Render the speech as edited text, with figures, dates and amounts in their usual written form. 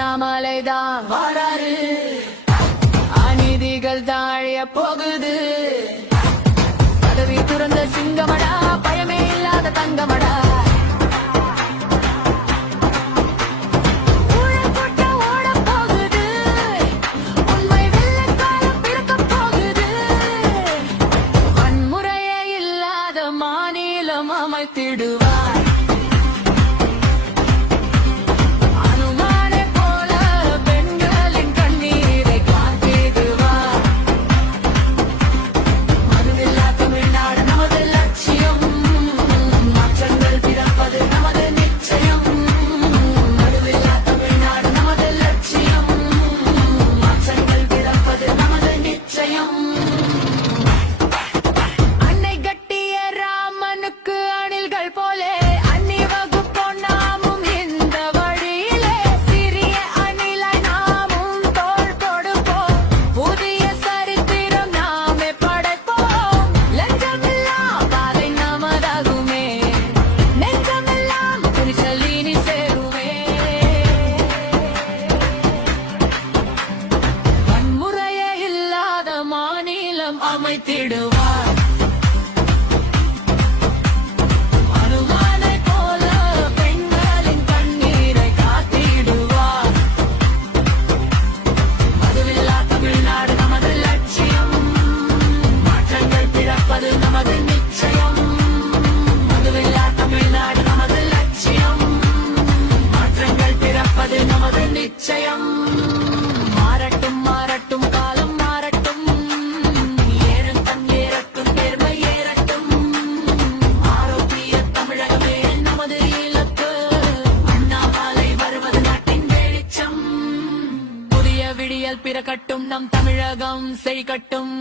அண்ணாமலைதான் வராரு, அநீதிகள் தாழிய போகுது. பதவி துறந்த சிங்கமடா, பயமே இல்லாத தங்கமடா. அமைத்திடுவார் அனுமானை போல பெண்களின் கண்ணீரை காத்திடுவார். மதுவில்லா தமிழ்நாடு நமது லட்சியம், மாற்றங்கள் பிறப்பது நமது நிச்சயம். மதுவில்லா தமிழ்நாடு நமது லட்சியம், மாற்றங்கள் பிறப்பது நமது நிச்சயம். அமைத்திடுவார் அனுமானை போல பெண்களின் கண்ணீரை காத்திடுவார். மதுவில்லா தமிழ்நாடு நமது லட்சியம், மாற்றங்கள் பிறப்பது நமது நிச்சயம். மதுவில்லா தமிழ்நாடு நமது லட்சியம், மாற்றங்கள் பிறப்பது நமது நிச்சயம். மாறட்டும் மாறட்டும் காலம் மாறட்டும், பிறக்கட்டும் நம் தமிழகம் செழிக்கட்டும்.